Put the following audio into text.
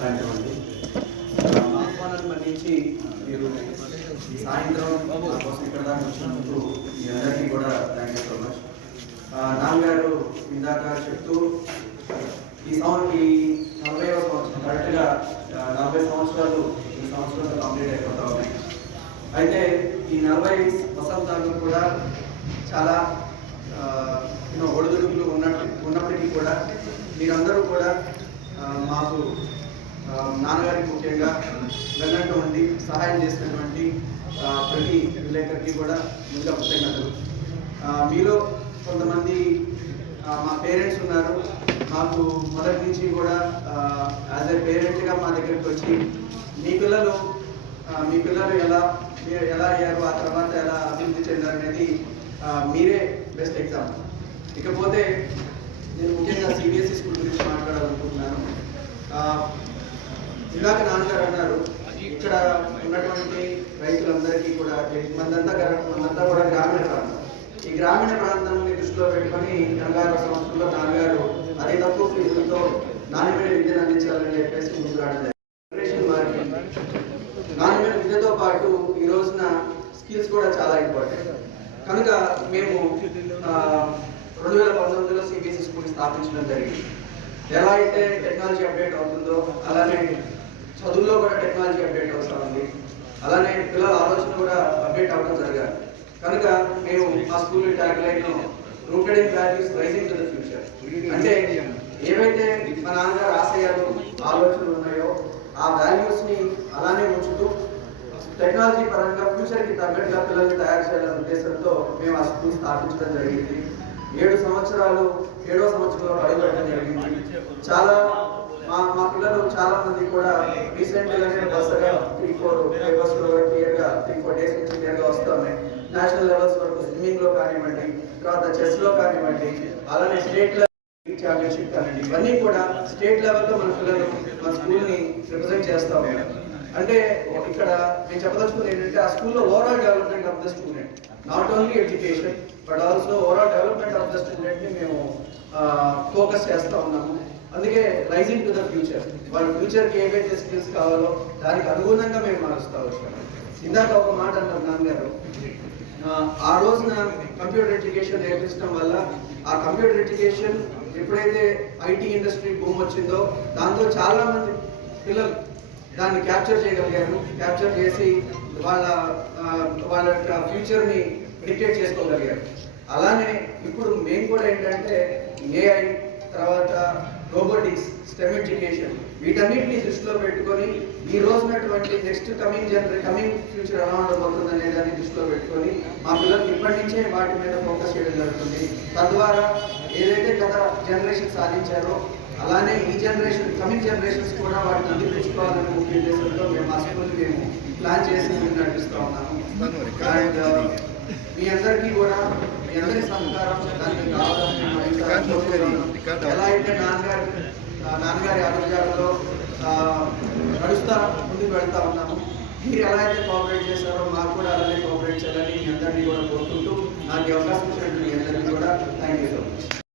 సాయంత్రం అండి. ఆహ్వానాన్ని మన్నించి మీరు సాయంత్రం మా కోసం ఇక్కడ దాకా వచ్చినందుకు మీ అందరికీ కూడా థ్యాంక్ యూ సో మచ్. నాన్నగారు ఇందాక చెప్తూ ఈ 40వ సంవత్సరం కరెక్ట్గా 40 సంవత్సరాలు ఈ సంవత్సరంలో కంప్లీట్ అయిపోతా ఉన్నాయి. అయితే ఈ 40 వసంతాలు కూడా చాలా ఒడిదుడుకులు ఉన్నప్పటికీ కూడా మీరందరూ కూడా మాకు నాన్నగారికి ముఖ్యంగా వెన్నట్టు ఉండి సహాయం చేసినటువంటి ప్రతి విలేకరికి కూడా ముందుగా కృతజ్ఞతలు. మీలో కొంతమంది మా పేరెంట్స్ ఉన్నారు. మాకు మొదటి నుంచి కూడా యాజ్ ఏ పేరెంట్గా మా దగ్గరికి వచ్చి మీ పిల్లలు ఎలా అయ్యారు, ఆ తర్వాత ఎలా అభివృద్ధి చెందారు అనేది మీరే బెస్ట్ ఎగ్జాంపుల్. ఇకపోతే నేను ముఖ్యంగా సిబిఎస్ఈ స్కూల్ గురించి మాట్లాడాలనుకుంటున్నాను. ఇందాక నాన్నగారు అన్నారు, ఇక్కడ ఉన్నటువంటి రైతులందరికీ కూడా మనంతా కూడా గ్రామీణ ప్రాంతం. ఈ గ్రామీణ ప్రాంతాన్ని దృష్టిలో పెట్టుకొని 86 సంవత్సరంలో నాన్నగారు అతి తక్కువ ఫీజులతో నాణ్యమైన విద్యను అందించాలని చెప్పేసి ముందుకు రావడం జరిగింది. జనరేషన్ మారింది. నాణ్యమైన విద్యతో పాటు ఈ రోజున స్కిల్స్ కూడా చాలా ఇంపార్టెంట్. కనుక మేము 2019లో సిబిఎస్ఈ స్కూల్ స్థాపించడం జరిగింది. ఎలా అయితే టెక్నాలజీ అప్డేట్ అవుతుందో అలానే చదువుల్లో కూడా టెక్నాలజీ అప్డేట్ అవుతా ఉంది. అలానే పిల్లల ఆలోచన కూడా అప్డేట్ అవ్వడం జరగాలి. కనుక మేము మా school tag line rooted in values rising to the future. అంటే ఏవైతే మా నాన్నగారు ఆశయాలు ఆలోచనలు ఉన్నాయో ఆ వాల్యూస్ ని అలానే ఉంచుతూ టెక్నాలజీ పరంగా ఫ్యూచర్ కి తగ్గట్టుగా పిల్లల్ని తయారు చేయాలనే ఉద్దేశంతో మేము ఆ స్కూల్ స్థాపించడం జరిగింది. 7 సంవత్సరాలు 7వ సంవత్సరంలో అడుగుపెట్టడం జరిగింది. చాలా మా పిల్లలు చాలా మంది కూడా రీసెంట్ గానే వరుసగా 3-4 పేపర్స్ క్లియర్గా 3-4 డేస్ నుంచి క్లియర్గా వస్తూ ఉన్నాయి. నేషనల్ లెవెల్స్ వరకు స్విమ్మింగ్ లో కానివ్వండి, తర్వాత చెస్ లో కానివ్వండి, అలానే స్టేట్ లెవెల్ ఛాంపియన్షిప్ కానివ్వండి, ఇవన్నీ కూడా స్టేట్ లెవెల్లో మన పిల్లలు మన స్కూల్ని రిప్రజెంట్ చేస్తూ ఉన్నారు. అంటే ఇక్కడ నేను చెప్పదలుచుకుంది ఏంటంటే ఆ స్కూల్లో overall development of the student, not only education but also overall development of the student ని మేము ఫోకస్ చేస్తూ ఉన్నాము. అందుకే రైజింగ్ టు ద ఫ్యూచర్, వాళ్ళ ఫ్యూచర్కి ఏవైతే స్కిల్స్ కావాలో దానికి అనుగుణంగా మేము మారుస్తూ వచ్చాము. ఇందాక ఒక మాట అన్నారు నాన్నగారు, ఆ రోజున కంప్యూటర్ ఎడ్యుకేషన్ నేర్పించడం వల్ల ఆ కంప్యూటర్ ఎడ్యుకేషన్ ఎప్పుడైతే ఐటీ ఇండస్ట్రీ బూమ్ వచ్చిందో దాంతో చాలా మంది పిల్లలు దాన్ని క్యాప్చర్ చేయగలిగారు. క్యాప్చర్ చేసి వాళ్ళ యొక్క ఫ్యూచర్ని ప్రిడిక్ట్ చేసుకోగలిగారు. అలానే ఇప్పుడు మేము కూడా ఏంటంటే ఏఐ, తర్వాత రోబోటిక్స్, స్టెమ్ ఎడ్యుకేషన్, వీటన్నిటిని దృష్టిలో పెట్టుకొని ఈ రోజునటువంటి నెక్స్ట్ కమింగ్ ఫ్యూచర్ ఎలా ఉండబోతుంది అనే దాన్ని దృష్టిలో పెట్టుకొని మా పిల్లలకి ఇప్పటి నుంచే వాటి మీద ఫోకస్ చేయడం జరుగుతుంది. తద్వారా ఏదైతే గత జనరేషన్ సాధించారో అలానే ఈ కమింగ్ జనరేషన్స్ కూడా వాటిని అందిపుచ్చుకోవాలనే ముఖ్య ఉద్దేశంతో మేము ఆ స్కూల్ని మేము ప్లాన్ చేసి ముందు నడిపిస్తూ ఉన్నాము. అండ్ మీ అందరికీ కూడా మీ అందరి సహకారం దానికి కావాలని ఎలా అయితే నాన్నగారి ఆరోగ్యాలలో నడుస్తా ముందుకు వెళ్తా ఉన్నాము. మీరు ఎలా అయితే కోఆపరేట్ చేశారో మాకు కూడా అలానే కోఆపరేట్ చేయాలని మీ అందరినీ కూడా కోరుకుంటూ నాకు అవకాశం ఇచ్చినట్టు మీ అందరికీ కూడా థ్యాంక్ యూ సో మచ్.